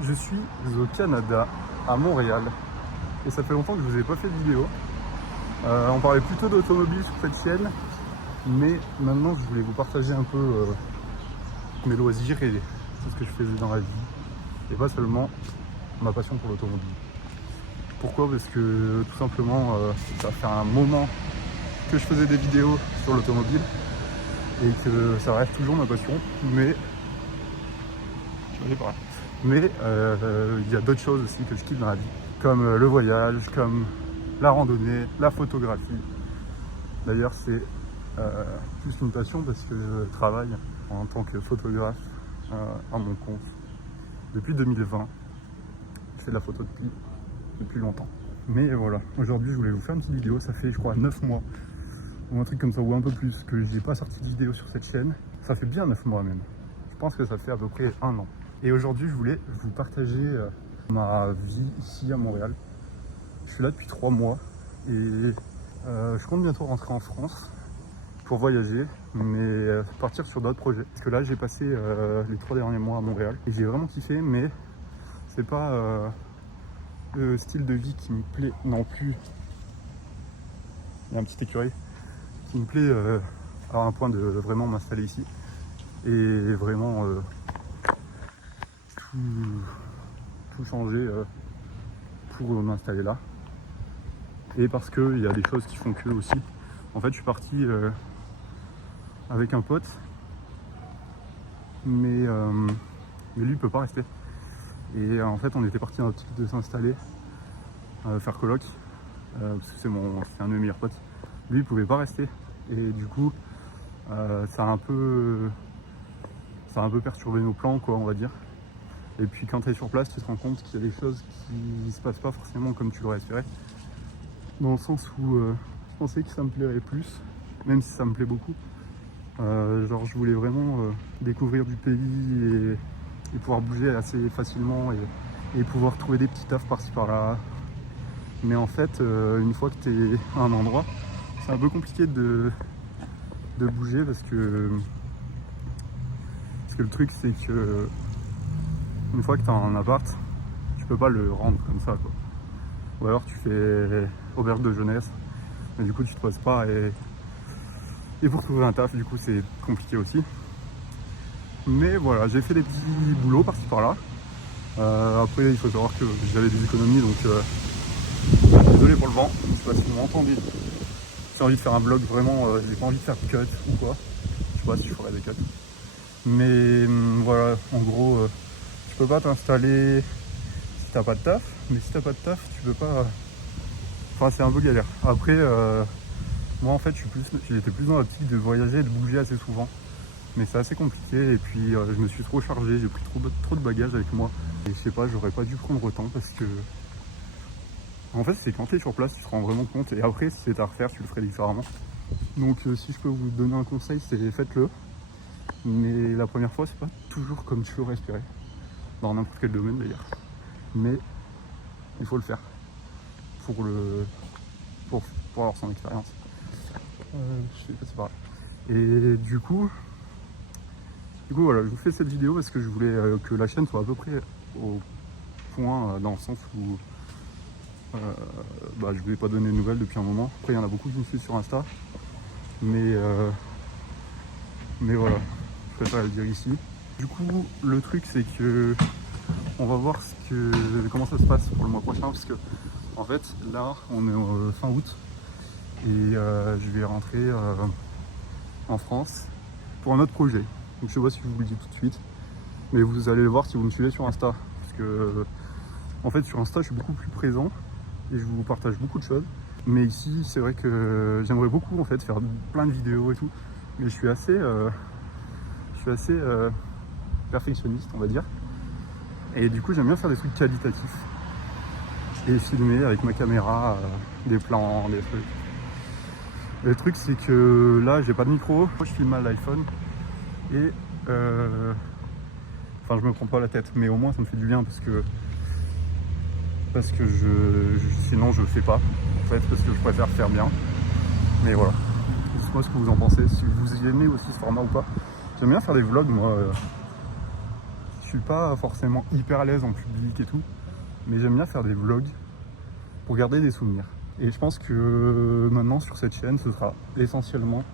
Je suis au Canada, à Montréal, et ça fait longtemps que je vous ai pas fait de vidéo. On parlait plutôt d'automobile sur cette chaîne, mais maintenant je voulais vous partager un peu mes loisirs et tout ce que je faisais dans la vie, et pas seulement ma passion pour l'automobile. Pourquoi? Parce que tout simplement, ça fait un moment que je faisais des vidéos sur l'automobile, et que ça reste toujours ma passion, mais il y a d'autres choses aussi que je kiffe dans la vie, comme le voyage, comme la randonnée, la photographie. D'ailleurs, c'est plus une passion parce que je travaille en tant que photographe à mon compte depuis 2020. Je fais de la photo depuis longtemps. Mais voilà, aujourd'hui je voulais vous faire une petite vidéo. Ça fait, je crois, 9 mois ou un truc comme ça, ou un peu plus, que j'ai pas sorti de vidéo sur cette chaîne. Ça fait bien 9 mois même. Je pense que ça fait à peu près 1 an. Et aujourd'hui, je voulais vous partager ma vie ici à Montréal. Je suis là depuis 3 mois et je compte bientôt rentrer en France pour voyager, mais partir sur d'autres projets. Parce que là, j'ai passé les 3 derniers mois à Montréal et j'ai vraiment kiffé, mais c'est pas le style de vie qui me plaît non plus. Il y a un petit écureuil qui me plaît à un point de vraiment m'installer ici et vraiment tout changer pour m'installer là. Et parce qu'il y a des choses qui font que aussi. En fait, je suis parti avec un pote, mais lui il peut pas rester. Et en fait, on était parti dans l'optique de s'installer, faire coloc, parce que c'est un de mes meilleurs potes. Lui il pouvait pas rester. Et du coup, ça a un peu perturbé nos plans, quoi, on va dire. Et puis quand tu es sur place, tu te rends compte qu'il y a des choses qui se passent pas forcément comme tu l'aurais espéré. Dans le sens où je pensais que ça me plairait plus, même si ça me plaît beaucoup. Genre je voulais vraiment découvrir du pays et pouvoir bouger assez facilement et pouvoir trouver des petits tafs par-ci par-là. Mais en fait, une fois que tu es à un endroit, c'est un peu compliqué de bouger parce que le truc c'est que une fois que tu as un appart, tu peux pas le rendre comme ça, quoi. Ou alors tu fais auberge de jeunesse, mais du coup tu te poses pas et pour trouver un taf du coup c'est compliqué aussi. Mais voilà, j'ai fait des petits boulots par-ci par-là. Après il faut savoir que j'avais des économies, donc désolé pour le vent, je sais pas si vous m'entendez. J'ai envie de faire un vlog, vraiment j'ai pas envie de faire de cut ou quoi. Je sais pas si je ferai des cuts. Mais voilà, en gros tu peux pas t'installer si t'as pas de taf, mais si t'as pas de taf tu peux pas. Enfin c'est un peu galère. Après moi en fait j'étais plus dans l'optique de voyager et de bouger assez souvent. Mais c'est assez compliqué et puis je me suis trop chargé, j'ai pris trop de bagages avec moi. Et je sais pas, j'aurais pas dû prendre autant parce que en fait c'est quand t'es sur place tu te rends vraiment compte, et après si c'est à refaire tu le ferais différemment. Donc si je peux vous donner un conseil, c'est faites-le. Mais la première fois c'est pas toujours comme tu l'aurais espéré, dans n'importe quel domaine d'ailleurs. Mais il faut le faire pour avoir son expérience. Je sais pas si c'est pareil. Et du coup voilà, je vous fais cette vidéo parce que je voulais que la chaîne soit à peu près au point, dans le sens où je ne vous ai pas donné de nouvelles depuis un moment. Après il y en a beaucoup qui me suivent sur Insta, mais voilà, je préfère le dire ici. Du coup le truc c'est que on va voir comment ça se passe pour le mois prochain, parce que en fait là on est fin août et je vais rentrer en France pour un autre projet. Donc je sais pas si je vous le dis tout de suite, mais vous allez le voir si vous me suivez sur Insta, parce que en fait sur Insta je suis beaucoup plus présent et je vous partage beaucoup de choses. Mais ici c'est vrai que j'aimerais beaucoup en fait faire plein de vidéos et tout, mais je suis assez perfectionniste, on va dire, et du coup j'aime bien faire des trucs qualitatifs et filmer avec ma caméra des plans, des trucs. Le truc c'est que là j'ai pas de micro, moi je filme à l'iPhone et enfin je me prends pas la tête, mais au moins ça me fait du bien parce que sinon je le fais pas en fait, parce que je préfère faire bien. Mais voilà, dites-moi ce que vous en pensez, si vous aimez aussi ce format ou pas. J'aime bien faire des vlogs moi. Je suis pas forcément hyper à l'aise en public et tout, mais j'aime bien faire des vlogs pour garder des souvenirs. Et je pense que maintenant sur cette chaîne, ce sera essentiellement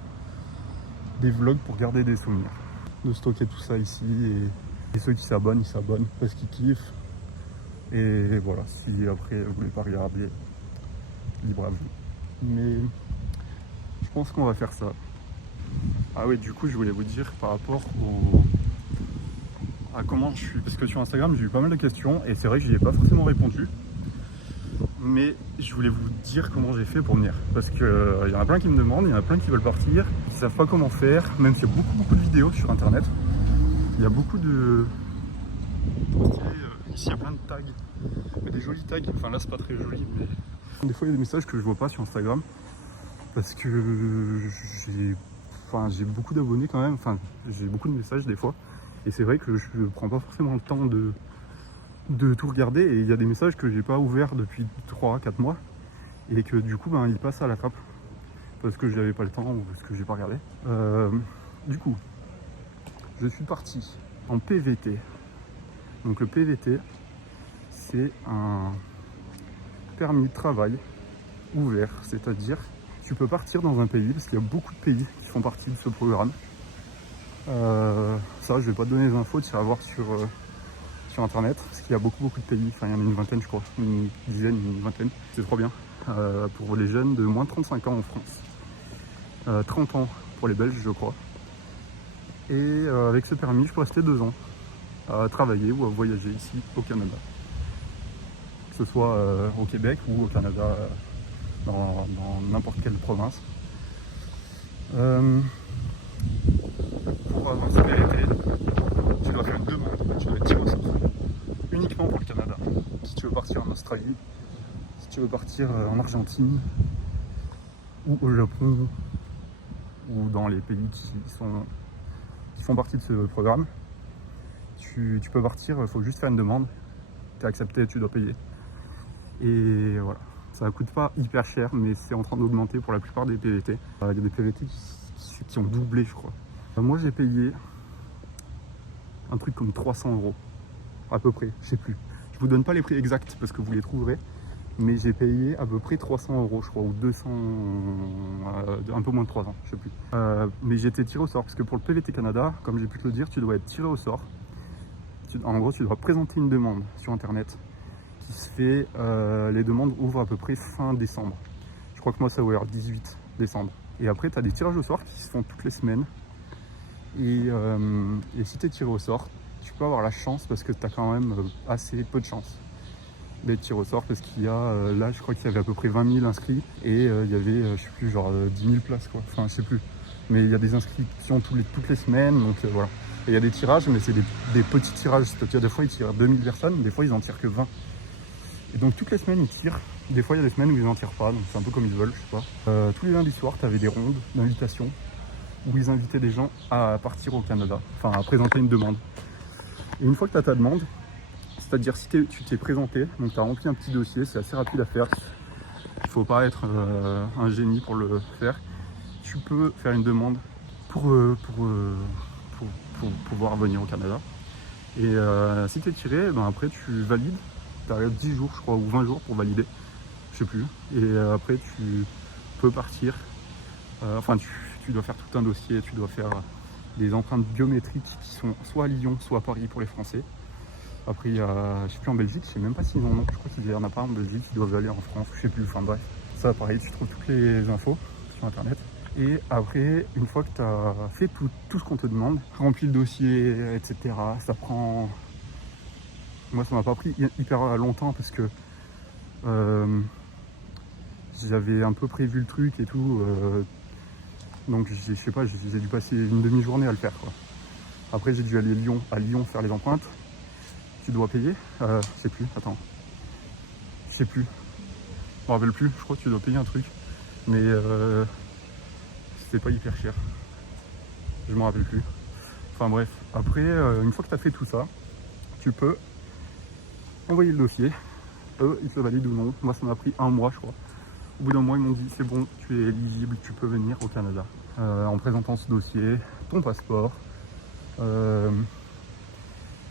des vlogs pour garder des souvenirs. De stocker tout ça ici, et ceux qui s'abonnent, ils s'abonnent parce qu'ils kiffent. Et voilà, si après vous voulez pas regarder, libre à vous. Mais je pense qu'on va faire ça. Ah ouais, du coup je voulais vous dire par rapport à comment je suis, parce que sur Instagram j'ai eu pas mal de questions et c'est vrai que je n'y ai pas forcément répondu. Mais je voulais vous dire comment j'ai fait pour venir. Parce que y en a plein qui me demandent, il y en a plein qui veulent partir, qui savent pas comment faire, même s'il y a beaucoup de vidéos sur internet. Il y a beaucoup de... Trop stylé, ici il y a plein de tags, mais des jolis tags, enfin là c'est pas très joli, mais... Des fois il y a des messages que je vois pas sur Instagram, parce que j'ai beaucoup d'abonnés quand même, enfin j'ai beaucoup de messages des fois, et c'est vrai que je prends pas forcément le temps de tout regarder, et il y a des messages que j'ai pas ouverts depuis 3-4 mois, et que du coup ils passent à la trappe, parce que j'avais pas le temps ou parce que j'ai pas regardé. Du coup, je suis parti en PVT. Donc le PVT, c'est un permis de travail ouvert, c'est-à-dire tu peux partir dans un pays, parce qu'il y a beaucoup de pays qui font partie de ce programme. Ça, je vais pas te donner les infos, tu iras voir sur internet, parce qu'il y a beaucoup de pays, enfin il y en a une vingtaine je crois, une dizaine, une vingtaine, c'est trop bien. Pour les jeunes de moins de 35 ans en France, 30 ans pour les Belges je crois. Et avec ce permis, je peux rester 2 ans à travailler ou à voyager ici au Canada. Que ce soit au Québec ou au Canada, dans n'importe quelle province. Pour avoir ce PVT, tu dois faire une demande, tu dois être tiré au sort. Uniquement pour le Canada. Si tu veux partir en Australie, si tu veux partir en Argentine, ou au Japon, ou dans les pays qui font partie de ce programme, tu peux partir, il faut juste faire une demande, tu es accepté, tu dois payer. Et voilà, ça ne coûte pas hyper cher, mais c'est en train d'augmenter pour la plupart des PVT. Il y a des PVT qui ont doublé, je crois. Moi j'ai payé un truc comme 300 € à peu près, je sais plus. Je vous donne pas les prix exacts parce que vous les trouverez, mais j'ai payé à peu près 300 € je crois, ou 200, un peu moins de 300, je sais plus. Mais j'ai été tiré au sort parce que pour le PVT Canada, comme j'ai pu te le dire, tu dois être tiré au sort. En gros, tu dois présenter une demande sur internet qui se fait, les demandes ouvrent à peu près fin décembre. Je crois que moi ça a ouvert 18 décembre. Et après, tu as des tirages au sort qui se font toutes les semaines. Et si tu es tiré au sort, tu peux avoir la chance parce que tu as quand même assez peu de chance d'être tiré au sort parce qu'il y a, là je crois qu'il y avait à peu près 20 000 inscrits et il y avait, je sais plus, genre 10 000 places quoi, enfin je sais plus. Mais il y a des inscriptions toutes les semaines, donc voilà. Et il y a des tirages, mais c'est des petits tirages, c'est-à-dire des fois ils tirent 2000 personnes, des fois ils en tirent que 20. Et donc toutes les semaines ils tirent, des fois il y a des semaines où ils n'en tirent pas, donc c'est un peu comme ils veulent, je sais pas. Tous les lundis soirs, tu avais des rondes d'invitation où ils invitaient des gens à partir au Canada, enfin à présenter une demande. Et une fois que tu as ta demande, c'est-à-dire si tu t'es présenté, donc tu as rempli un petit dossier, c'est assez rapide à faire, il ne faut pas être un génie pour le faire, tu peux faire une demande pour pouvoir venir au Canada. Et si tu es tiré, ben après tu valides, tu as 10 jours je crois, ou 20 jours pour valider, je sais plus, et après tu peux partir, enfin tu dois faire tout un dossier, tu dois faire des empreintes biométriques qui sont soit à Lyon, soit à Paris pour les Français. Après, il y a, je sais plus en Belgique, je sais même pas s'ils en ont, je crois qu'il y en a pas en Belgique, ils doivent aller en France, je sais plus, enfin bref. Ça, pareil, tu trouves toutes les infos sur internet. Et après, une fois que tu as fait tout ce qu'on te demande, rempli le dossier, etc., ça prend... Moi, ça m'a pas pris hyper longtemps parce que j'avais un peu prévu le truc et tout. Donc, je sais pas, j'ai dû passer une demi-journée à le faire, quoi. Après, j'ai dû aller à Lyon faire les empreintes. Tu dois payer, je sais plus, attends, je sais plus, je me rappelle plus, je crois que tu dois payer un truc, mais c'était pas hyper cher, je me rappelle plus. Enfin bref, après, une fois que tu as fait tout ça, tu peux envoyer le dossier, eux ils te le valident ou non. Moi ça m'a pris 1 mois je crois. Au bout d'un mois ils m'ont dit c'est bon, tu es éligible, tu peux venir au Canada, en présentant ce dossier, ton passeport,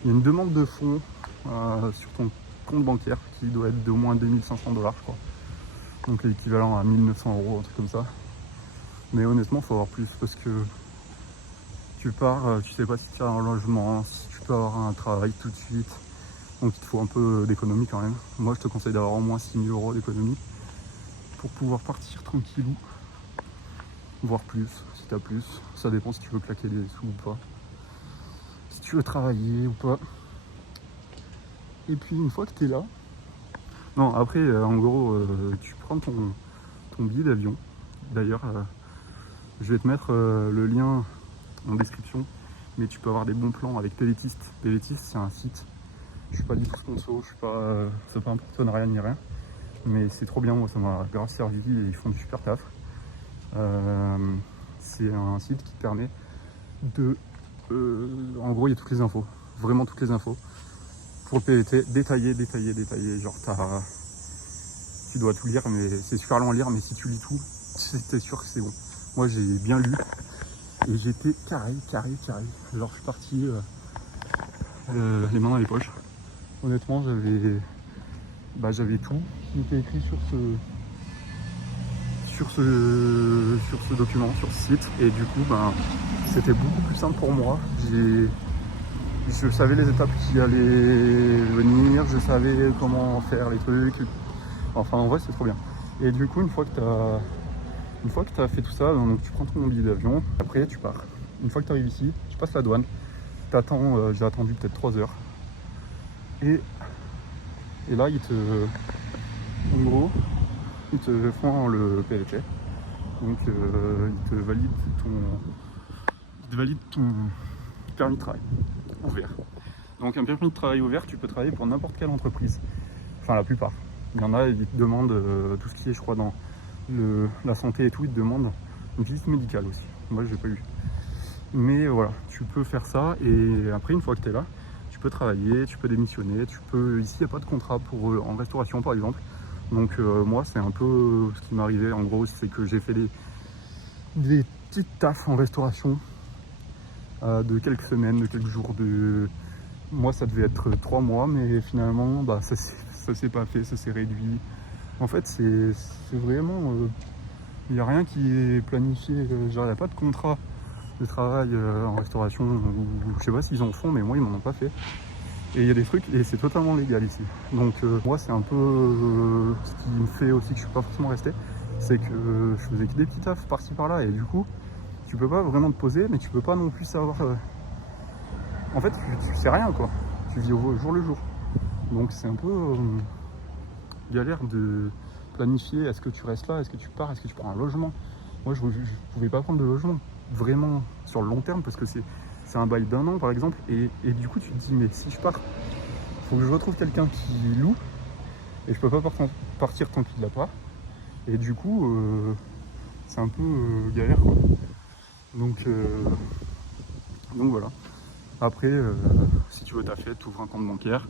Il y a une demande de fonds sur ton compte bancaire qui doit être d'au moins 2500 $, je crois. Donc l'équivalent à 1900 €, un truc comme ça. Mais honnêtement, il faut avoir plus parce que tu pars, tu sais pas si tu as un logement, si tu peux avoir un travail tout de suite. Donc il te faut un peu d'économie quand même. Moi, je te conseille d'avoir au moins 6 000 € d'économie pour pouvoir partir tranquillou, voire plus, si tu as plus. Ça dépend si tu veux claquer des sous ou pas, si tu veux travailler ou pas. Et puis une fois que tu es là, non, après, en gros, tu prends ton billet d'avion. D'ailleurs, je vais te mettre le lien en description, mais tu peux avoir des bons plans avec Télétiste. Télétiste, c'est un site. Je suis pas du tout sponsor, je suis pas, c'est pas un partenariat ni rien, mais c'est trop bien. Moi, ça m'a grave servi et ils font du super taf. C'est un site qui te permet de, en gros, il y a toutes les infos, vraiment toutes les infos pour le PVT, détaillé. Genre, tu dois tout lire, mais c'est super long à lire, mais si tu lis tout, t'es sûr que c'est bon. Moi, j'ai bien lu et j'étais carré. Genre, je suis parti les mains dans les poches. Honnêtement, j'avais tout qui était écrit sur ce document, sur ce site, et du coup, c'était beaucoup plus simple pour moi. Je savais les étapes qui allaient venir, je savais comment faire les trucs. Enfin, en vrai, c'est trop bien. Et du coup, une fois que tu as fait tout ça, donc tu prends ton billet d'avion, après tu pars. Une fois que tu arrives ici, tu passes la douane, t'attends, j'ai attendu peut-être 3 heures. Et là, en gros, ils te font le PVT. Donc, ils te valident ton permis de travail ouvert. Donc, un permis de travail ouvert, tu peux travailler pour n'importe quelle entreprise. Enfin, la plupart. Il y en a, ils te demandent tout ce qui est, je crois, dans la santé et tout, ils te demandent une visite médicale aussi. Moi, je l'ai pas eu. Mais voilà, tu peux faire ça et après, une fois que tu es là, tu peux travailler, tu peux démissionner, ici, il n'y a pas de contrat pour en restauration, par exemple. Donc, moi, c'est un peu ce qui m'est arrivé. En gros, c'est que j'ai fait des petites tafs en restauration de quelques semaines, de quelques jours. Moi, ça devait être 3 mois, mais finalement, ça s'est pas fait, ça s'est réduit. En fait, c'est vraiment... Il n'y a rien qui est planifié, genre il n'y a pas de contrat de travail en restauration, ou je sais pas s'ils en font, mais moi ils m'en ont pas fait. Et il y a des trucs, et c'est totalement légal ici. Donc moi c'est un peu ce qui me fait aussi que je suis pas forcément resté, c'est que je faisais que des petits tafs par-ci par-là, et du coup tu peux pas vraiment te poser, mais tu peux pas non plus savoir... En fait tu sais rien quoi, tu vis au jour le jour. Donc c'est un peu galère de planifier, est-ce que tu restes là, est-ce que tu pars, est-ce que tu prends un logement. Moi je pouvais pas prendre de logement vraiment sur le long terme parce que c'est un bail d'1 an par exemple, et du coup tu te dis mais si je pars, faut que je retrouve quelqu'un qui loue et je peux pas partir tant qu'il l'a pas, et du coup c'est un peu galère quoi. Donc voilà. Après si tu veux taffer, tu ouvres un compte bancaire,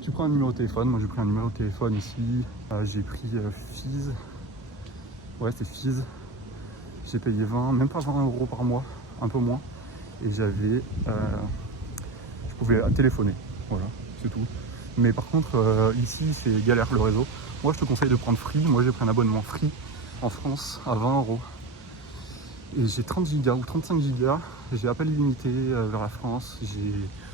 tu prends un numéro de téléphone. Moi j'ai pris un numéro de téléphone ici, j'ai pris Fizz, ouais c'est Fizz, j'ai payé même pas 20 € par mois, un peu moins, et je pouvais téléphoner, voilà, c'est tout. Mais par contre ici c'est galère le réseau. Moi je te conseille de prendre Free. Moi j'ai pris un abonnement Free en France à 20 € et j'ai 30 gigas ou 35 gigas, j'ai appel illimité vers la France,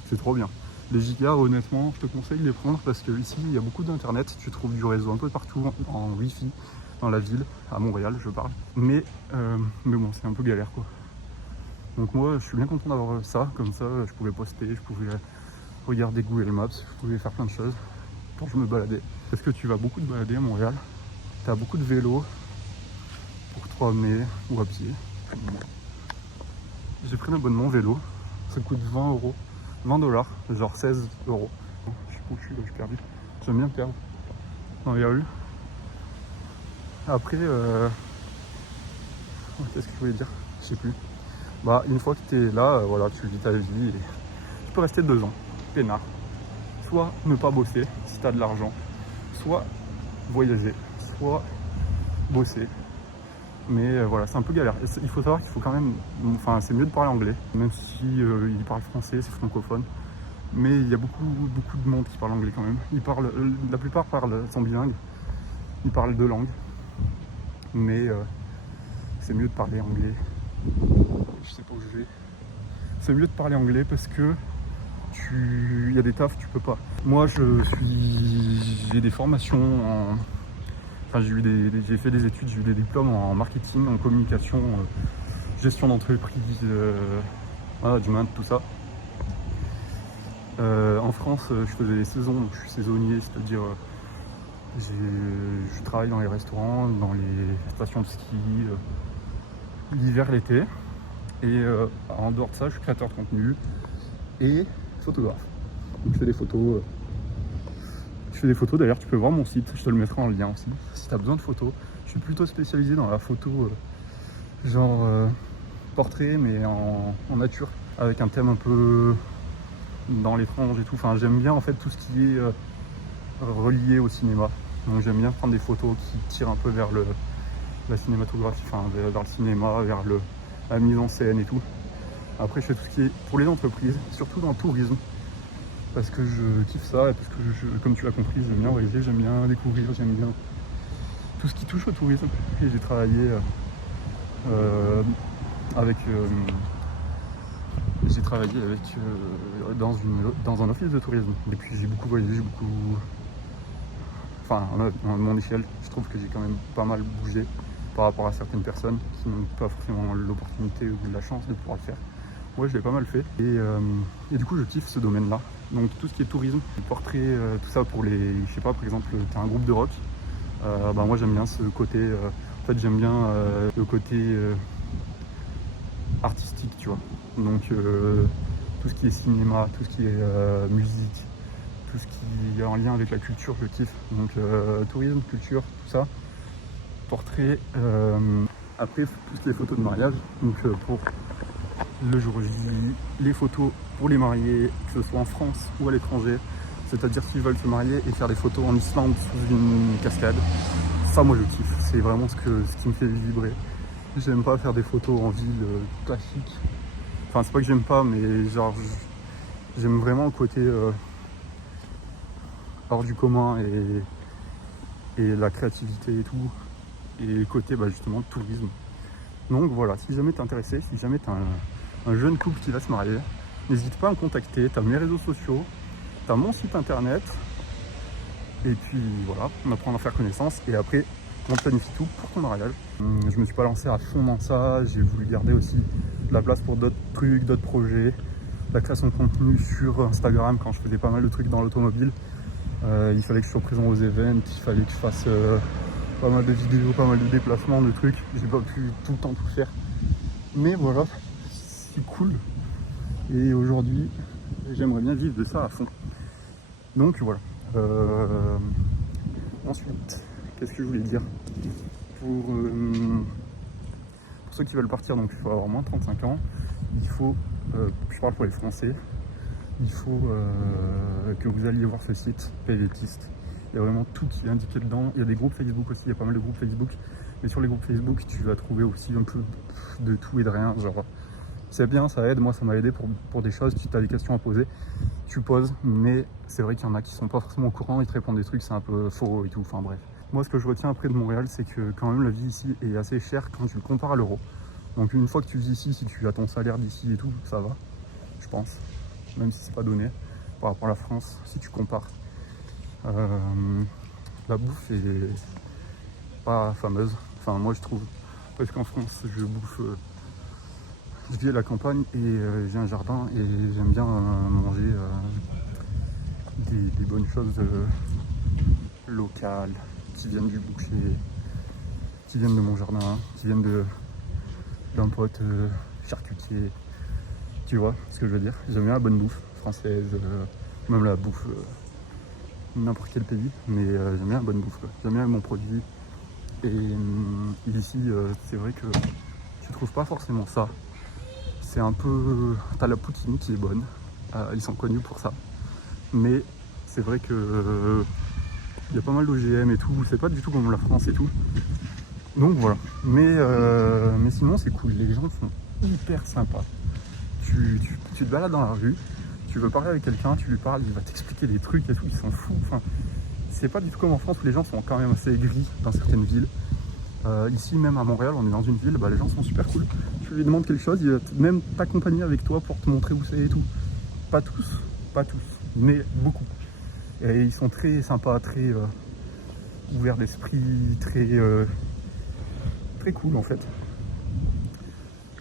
c'est trop bien. Les gigas, honnêtement, je te conseille de les prendre parce que ici il y a beaucoup d'internet, tu trouves du réseau un peu partout en wifi dans la ville, à Montréal je parle. Mais bon, c'est un peu galère quoi. Donc moi je suis bien content d'avoir ça, comme ça je pouvais poster, je pouvais regarder Google Maps, je pouvais faire plein de choses pour me balader. Parce que tu vas beaucoup te balader à Montréal, tu as beaucoup de vélos pour te promener ou à pied. J'ai pris un abonnement vélo, ça coûte 20 €. 20 $, genre 16 €. Je sais pas où je suis perdu. J'aime bien me perdre dans les rues. Après, qu'est-ce que je voulais dire? Je sais plus. Une fois que tu es là, voilà, tu vis ta vie et tu peux rester 2 ans, peinard. Soit ne pas bosser si tu as de l'argent, soit voyager, soit bosser. Mais voilà, c'est un peu galère. Il faut savoir qu'il faut quand même... Enfin, c'est mieux de parler anglais, même si ils parlent français, c'est francophone. Mais il y a beaucoup de monde qui parle anglais quand même. La plupart sont bilingues, ils parlent 2 langues. Mais c'est mieux de parler anglais. Je sais pas où je vais. C'est mieux de parler anglais parce que il y a des tafs, tu peux pas. Moi j'ai des formations enfin j'ai fait des études, j'ai eu des diplômes en marketing, en communication, gestion d'entreprise, management, tout ça. En France, je faisais des saisons, donc je suis saisonnier, c'est-à-dire je travaille dans les restaurants, dans les stations de ski, l'hiver, l'été. Et en dehors de ça, je suis créateur de contenu et photographe. Donc je fais des photos. D'ailleurs, tu peux voir mon site, je te le mettrai en lien aussi. Si tu as besoin de photos, je suis plutôt spécialisé dans la photo portrait, mais en nature, avec un thème un peu dans l'étrange et tout. Enfin, j'aime bien en fait tout ce qui est relié au cinéma. Donc j'aime bien prendre des photos qui tirent un peu vers la cinématographie, enfin vers le cinéma, vers la mise en scène et tout. Après, je fais tout ce qui est pour les entreprises, surtout dans le tourisme, parce que je kiffe ça et parce que comme tu l'as compris, j'aime bien voyager, j'aime bien découvrir, j'aime bien tout ce qui touche au tourisme. Et j'ai travaillé dans un office de tourisme. Et puis j'ai beaucoup voyagé, enfin à mon échelle, je trouve que j'ai quand même pas mal bougé par rapport à certaines personnes qui n'ont pas forcément l'opportunité ou la chance de pouvoir le faire. Ouais, je l'ai pas mal fait et du coup je kiffe ce domaine-là. Donc tout ce qui est tourisme, portrait, tout ça pour je sais pas, par exemple, tu as un groupe de rock, moi j'aime bien ce côté, en fait j'aime bien le côté artistique, tu vois. Donc tout ce qui est cinéma, tout ce qui est musique, tout ce qui est en lien avec la culture, je kiffe. Donc tourisme, culture, tout ça. Portrait, après tout ce qui est photos de mariage, donc pour le jour J, les photos pour les mariés, que ce soit en France ou à l'étranger, c'est-à-dire s'ils veulent se marier et faire des photos en Islande sous une cascade, ça moi je kiffe, c'est vraiment ce qui me fait vibrer. J'aime pas faire des photos en ville classique, enfin c'est pas que j'aime pas, mais genre j'aime vraiment le côté hors du commun et la créativité et tout, et le côté justement tourisme. Donc voilà, si jamais t'es intéressé, si jamais t'es un jeune couple qui va se marier, n'hésite pas à me contacter, t'as mes réseaux sociaux, t'as mon site internet, et puis voilà, on apprend à faire connaissance, et après on planifie tout pour ton mariage. Je me suis pas lancé à fond dans ça, j'ai voulu garder aussi de la place pour d'autres trucs, d'autres projets, la création de contenu sur Instagram quand je faisais pas mal de trucs dans l'automobile. Il fallait que je sois présent aux events, il fallait que je fasse pas mal de vidéos, pas mal de déplacements, de trucs. J'ai pas pu tout le temps tout faire. Mais voilà, c'est cool. Et aujourd'hui, j'aimerais bien vivre de ça à fond. Donc voilà. Ensuite, qu'est-ce que je voulais dire pour ceux qui veulent partir, donc il faut avoir moins de 35 ans. Il faut, je parle pour les Français, il faut que vous alliez voir ce site, Payletist. Il y a vraiment tout qui est indiqué dedans. Il y a des groupes Facebook aussi, il y a pas mal de groupes Facebook. Mais sur les groupes Facebook, tu vas trouver aussi un peu de tout et de rien. Genre, c'est bien, ça aide. Moi, ça m'a aidé pour des choses. Si tu as des questions à poser, tu poses. Mais c'est vrai qu'il y en a qui sont pas forcément au courant. Ils te répondent des trucs, c'est un peu faux et tout. Enfin bref. Moi, ce que je retiens après de Montréal, c'est que quand même la vie ici est assez chère quand tu le compares à l'euro. Donc une fois que tu vis ici, si tu as ton salaire d'ici et tout, ça va, je pense. Même si c'est pas donné par rapport à la France, si tu compares. La bouffe est pas fameuse, enfin moi je trouve, parce qu'en France je bouffe, je vis à la campagne et j'ai un jardin et j'aime bien manger des bonnes choses locales qui viennent du boucher, qui viennent de mon jardin, qui viennent d'un pote charcutier, tu vois ce que je veux dire. J'aime bien la bonne bouffe française, même la bouffe n'importe quel pays, mais j'aime bien la bonne bouffe, quoi. J'aime bien mon produit. Et ici, c'est vrai que tu trouves pas forcément ça. C'est un peu... T'as la poutine qui est bonne, ils sont connus pour ça. Mais c'est vrai que il y a pas mal d'OGM et tout, c'est pas du tout comme la France et tout. Donc voilà. Mais sinon c'est cool, les gens sont hyper sympas. Tu te balades dans la rue, tu tu veux parler avec quelqu'un, tu lui parles, il va t'expliquer des trucs et tout, il s'en fout. Enfin, c'est pas du tout comme en France où les gens sont quand même assez aigris dans certaines villes. Ici, même à Montréal, on est dans une ville, bah, les gens sont super cool. Tu lui demandes quelque chose, il va même t'accompagner avec toi pour te montrer où c'est et tout. Pas tous, mais beaucoup. Et ils sont très sympas, très ouverts d'esprit, très cool en fait.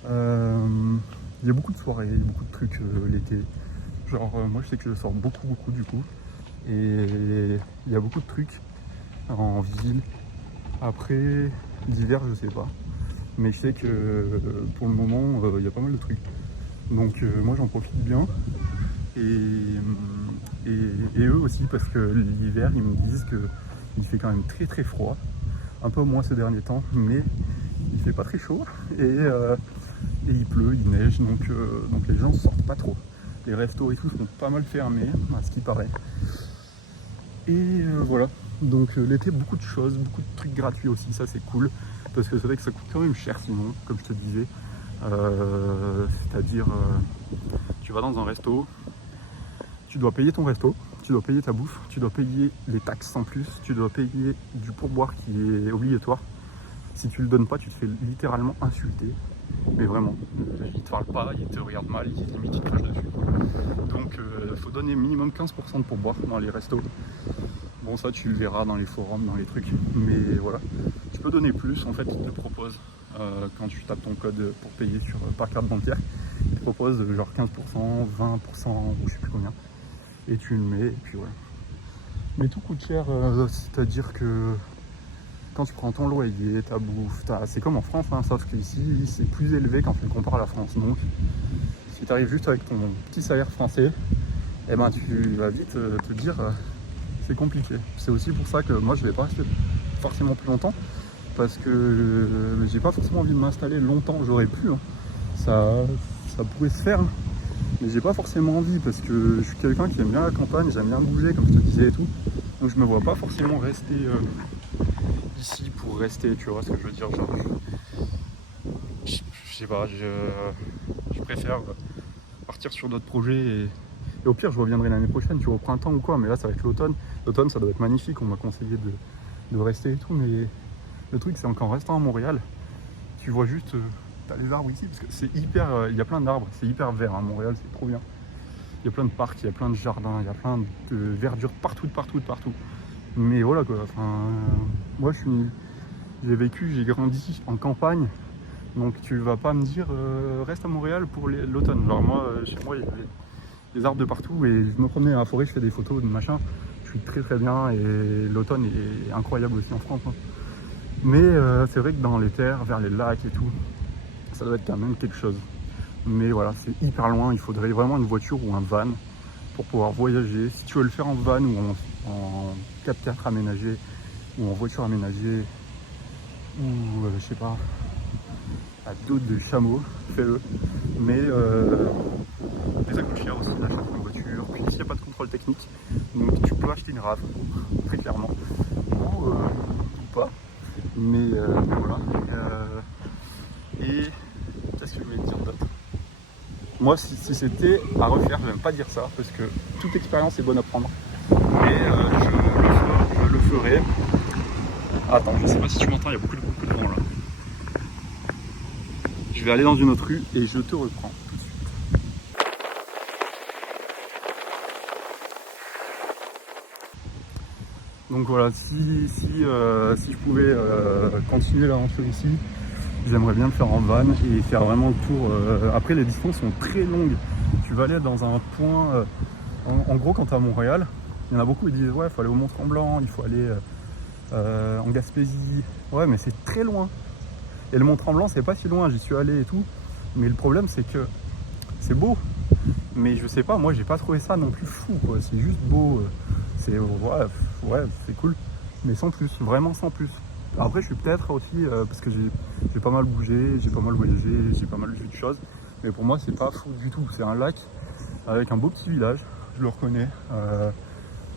Il y a beaucoup de soirées, beaucoup de trucs l'été. Genre moi je sais que je sors beaucoup du coup. Et il y a beaucoup de trucs en ville. Après l'hiver je sais pas. Mais je sais que pour le moment il y a pas mal de trucs. Donc moi j'en profite bien. Et eux aussi parce que l'hiver ils me disent qu'il fait quand même très froid. Un peu moins ces derniers temps, mais il fait pas très chaud. Et il pleut, il neige, donc les gens sortent pas trop. Les restos et tout sont pas mal fermés, à ce qui paraît. Et voilà, donc l'été, beaucoup de choses, beaucoup de trucs gratuits aussi, ça c'est cool. Parce que c'est vrai que ça coûte quand même cher sinon, comme je te disais. C'est-à-dire, tu vas dans un resto, tu dois payer ton resto, tu dois payer ta bouffe, tu dois payer les taxes en plus, tu dois payer du pourboire qui est obligatoire. Si tu le donnes pas, tu te fais littéralement insulter. Mais vraiment, il te parle pas, il te regarde mal, limite il te crache dessus. Donc il faut donner minimum 15% de pourboire dans les restos. Bon ça tu le verras dans les forums, dans les trucs. Mais voilà, tu peux donner plus en fait, ils te le proposent. Quand tu tapes ton code pour payer par carte bancaire, ils te proposent genre 15%, 20% ou je sais plus combien. Et tu le mets et puis voilà. Mais tout coûte cher, c'est-à-dire que quand tu prends ton loyer, ta bouffe, c'est comme en France, hein, sauf qu'ici c'est plus élevé quand tu le compares à la France. Donc si tu arrives juste avec ton petit salaire français, eh ben, tu vas vite te dire c'est compliqué. C'est aussi pour ça que moi je vais pas rester forcément plus longtemps, parce que j'ai pas forcément envie de m'installer longtemps, j'aurais pu, hein. Ça pourrait se faire, hein. Mais j'ai pas forcément envie parce que je suis quelqu'un qui aime bien la campagne, j'aime bien bouger comme je te disais et tout. Donc je me vois pas forcément rester ici pour rester, tu vois ce que je veux dire. Genre, je sais pas, je préfère partir sur d'autres projets et au pire je reviendrai l'année prochaine, tu vois, au printemps ou quoi, mais là ça va être l'automne. L'automne ça doit être magnifique, on m'a conseillé de rester et tout, mais le truc c'est qu'en restant à Montréal, tu vois juste, t'as les arbres ici, parce que c'est hyper, il y a plein d'arbres, c'est hyper vert à Montréal, c'est trop bien. Il y a plein de parcs, il y a plein de jardins, il y a plein de verdure partout. Mais voilà quoi, enfin, moi j'ai vécu, j'ai grandi en campagne, donc tu vas pas me dire reste à Montréal pour l'automne. Genre moi, chez moi il y avait des arbres de partout et je me promenais à la forêt, je fais des photos de machin, je suis très bien et l'automne est incroyable aussi en France, hein. Mais c'est vrai que dans les terres, vers les lacs et tout, ça doit être quand même quelque chose. Mais voilà, c'est hyper loin, il faudrait vraiment une voiture ou un van pour pouvoir voyager. Si tu veux le faire en van ou en 4x4 aménagé ou en voiture aménagée ou je sais pas, à dos de chameau, fais-le. Mais ça coûte cher aussi d'acheter une voiture. Puis ici il n'y a pas de contrôle technique, donc tu peux acheter une RAV, très clairement, ou pas. Mais voilà. Et qu'est-ce que je voulais te dire d'autre? Moi, si c'était à refaire, j'aime pas dire ça, parce que toute expérience est bonne à prendre. Mais je le ferai. Attends, je sais pas si tu m'entends, il y a beaucoup de vent là. Je vais aller dans une autre rue et je te reprends tout de suite. Donc voilà, si je pouvais continuer l'aventure ici, j'aimerais bien le faire en van et faire vraiment le tour. Après, les distances sont très longues. Tu vas aller dans un point. En gros, quand tu es à Montréal, il y en a beaucoup qui disent ouais, il faut aller au Mont-Tremblant, il faut aller en Gaspésie. Ouais, mais c'est très loin. Et le Mont-Tremblant, c'est pas si loin, j'y suis allé et tout. Mais le problème, c'est que c'est beau. Mais je sais pas, moi, j'ai pas trouvé ça non plus fou, quoi. C'est juste beau. C'est ouais, c'est cool. Mais sans plus, vraiment sans plus. Après, je suis peut-être aussi, parce que j'ai pas mal bougé, j'ai pas mal voyagé, j'ai pas mal vu de choses. Mais pour moi, c'est pas fou du tout. C'est un lac avec un beau petit village, je le reconnais.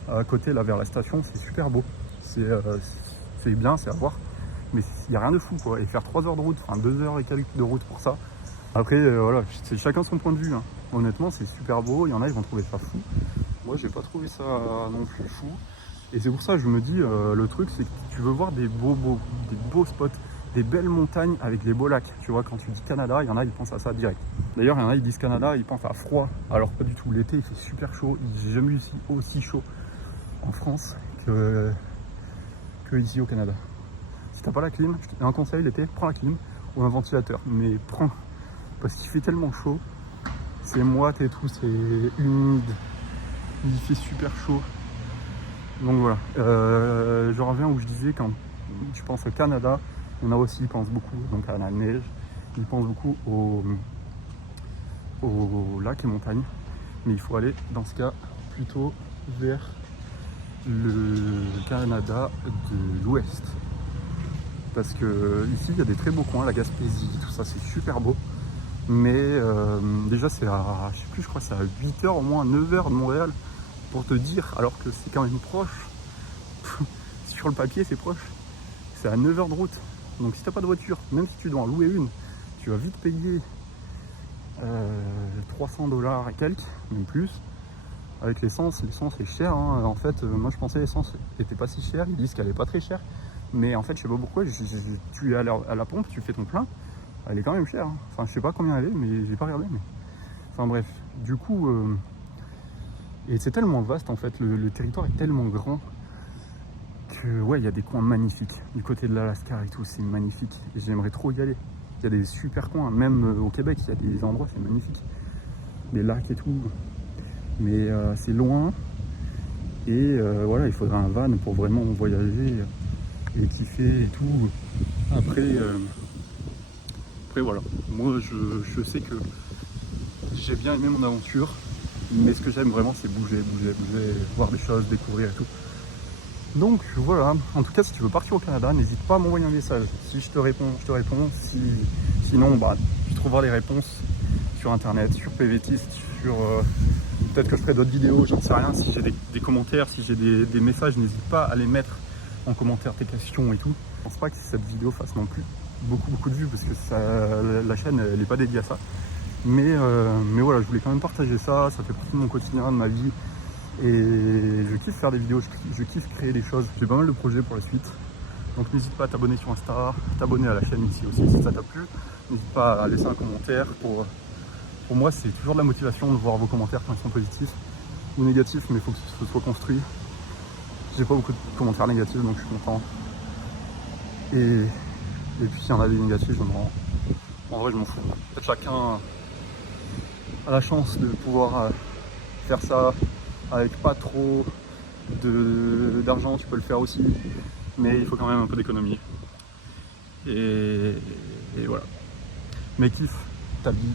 À côté, là, vers la station, c'est super beau. C'est bien, c'est à voir. Mais il n'y a rien de fou, quoi. Et faire 3 heures de route, enfin 2 heures et quelques de route pour ça. Après, voilà, c'est chacun son point de vue, hein. Honnêtement, c'est super beau. Il y en a, ils vont trouver ça fou. Moi, j'ai pas trouvé ça non plus fou. Et c'est pour ça que je me dis, le truc, c'est que tu veux voir des beaux spots, des belles montagnes avec des beaux lacs. Tu vois, quand tu dis Canada, il y en a, ils pensent à ça direct. D'ailleurs, il y en a, ils disent Canada, ils pensent à froid. Alors pas du tout. L'été, il fait super chaud. J'ai jamais eu aussi chaud en France que ici au Canada. Si t'as pas la clim, je te donne un conseil l'été, prends la clim ou un ventilateur. Mais prends, parce qu'il fait tellement chaud. C'est moite et tout, c'est humide. Il fait super chaud. Donc voilà, je reviens où je disais, quand tu penses au Canada, il y en a aussi, ils pensent beaucoup donc à la neige, ils pensent beaucoup au lac et montagnes, mais il faut aller dans ce cas plutôt vers le Canada de l'Ouest, parce que ici il y a des très beaux coins, la Gaspésie, tout ça c'est super beau, mais déjà c'est à, je sais plus, je crois que c'est à 8h au moins, 9h de Montréal, pour te dire, alors que c'est quand même proche. Sur le papier c'est proche, c'est à 9h de route. Donc si t'as pas de voiture, même si tu dois en louer une, tu vas vite payer 300$ et quelques, même plus. Avec l'essence est cher, hein. En fait, moi je pensais l'essence était pas si chère, ils disent qu'elle est pas très chère. Mais en fait, je sais pas pourquoi, tu es à la pompe, tu fais ton plein, elle est quand même chère, hein. Enfin, je sais pas combien elle est, mais j'ai pas regardé. Mais... Enfin bref, du coup, et c'est tellement vaste en fait, le territoire est tellement grand que ouais, il y a des coins magnifiques. Du côté de l'Alaska et tout, c'est magnifique. Et j'aimerais trop y aller. Il y a des super coins, même au Québec, il y a des endroits, c'est magnifique. Des lacs et tout. Mais c'est loin. Et voilà, il faudra un van pour vraiment voyager et kiffer et tout. Après voilà. Moi, je sais que j'ai bien aimé mon aventure. Mais ce que j'aime vraiment, c'est bouger, voir des choses, découvrir et tout. Donc voilà, en tout cas, si tu veux partir au Canada, n'hésite pas à m'envoyer un message. Si je te réponds, je te réponds. Sinon, bah, tu trouveras les réponses sur internet, sur PVTist, sur... peut-être que je ferai d'autres vidéos, j'en sais rien. Si j'ai des commentaires, si j'ai des messages, n'hésite pas à les mettre en commentaire, tes questions et tout. Je pense pas que cette vidéo fasse non plus beaucoup de vues, parce que la chaîne, elle n'est pas dédiée à ça. Mais voilà, je voulais quand même partager ça, ça fait partie de mon quotidien, de ma vie. Et je kiffe faire des vidéos, je kiffe créer des choses. J'ai pas mal de projets pour la suite. Donc n'hésite pas à t'abonner sur Insta, t'abonner à la chaîne ici aussi si ça t'a plu. N'hésite pas à laisser un commentaire. Pour moi, c'est toujours de la motivation de voir vos commentaires quand ils sont positifs ou négatifs, mais il faut que ce soit construit. J'ai pas beaucoup de commentaires négatifs, donc je suis content. Et puis s'il y en a des négatifs, en vrai je m'en fous. Peut-être chacun a la chance de pouvoir faire ça avec pas trop d'argent, tu peux le faire aussi, mais il faut quand même un peu d'économie. Et voilà. Mais kiffe ta vie,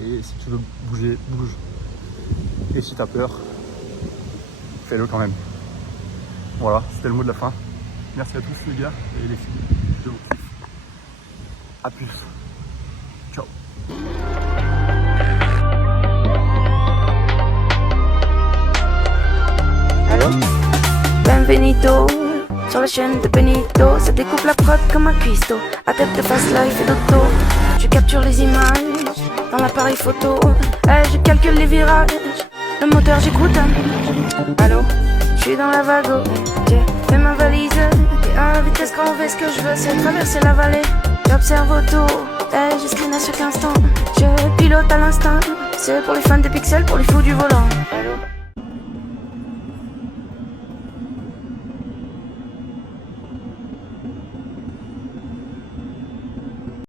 et si tu veux bouger, bouge. Et si t'as peur, fais-le quand même. Voilà, c'était le mot de la fin. Merci à tous les gars et les filles, je vous kiffe. A plus. Ciao. Allô? Benvenuto sur la chaîne de Benito. Ça découpe la prod comme un cuistot. À tête de fast life et d'auto. Je capture les images dans l'appareil photo. Je calcule les virages. Le moteur j'écoute. Allô? Je suis dans la vago. J'ai fait ma valise. Et à la vitesse grand V, ce que je veux c'est traverser la vallée. J'observe autour. Je screen à chaque instant. Je pilote à l'instinct. C'est pour les fans des pixels, pour les fous du volant. Allô?